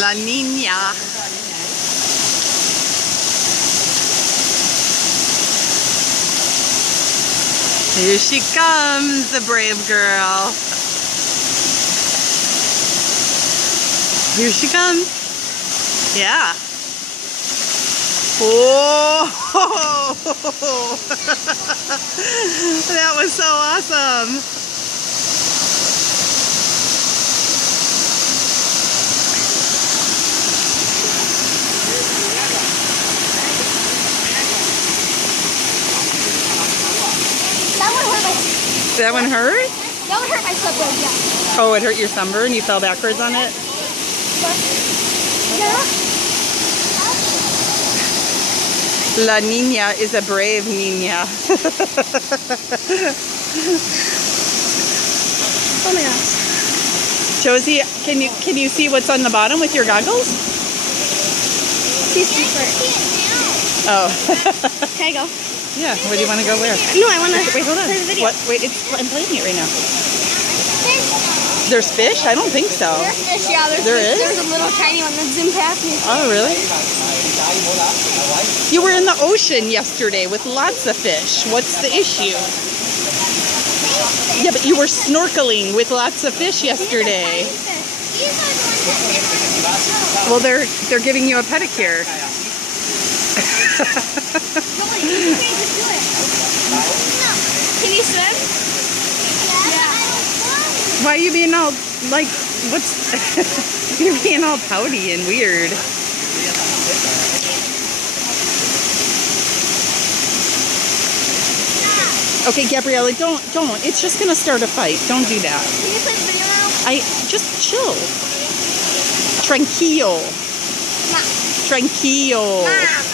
La Niña. Here she comes, the brave girl. Here she comes. Yeah. Whoa! That was so awesome. That one hurt? That one hurt my sunburn, yeah. Oh, it hurt your sunburn? You fell backwards on it? Yeah. La Niña is a brave niña. Oh my gosh. Josie, can you see what's on the bottom with your goggles? See first. Oh. Can I go? Yeah, where do you want to go where? No, I want to Wait, hold on. play the video. What? Wait, I'm playing it right now. There's fish? I don't think so. There's fish, yeah. There is? There's a little tiny one that zoomed past me. Oh, really? You were in the ocean yesterday with lots of fish. What's the issue? Yeah, but you were snorkeling with lots of fish yesterday. Well, they're giving you a pedicure. Can you swim? Yeah. Why are you being all, like, what's... You're being all pouty and weird. Okay, Gabriella, don't. It's just gonna start a fight. Don't do that. Can you play the video now? Just chill. Tranquillo. Mom. Tranquillo. Mom.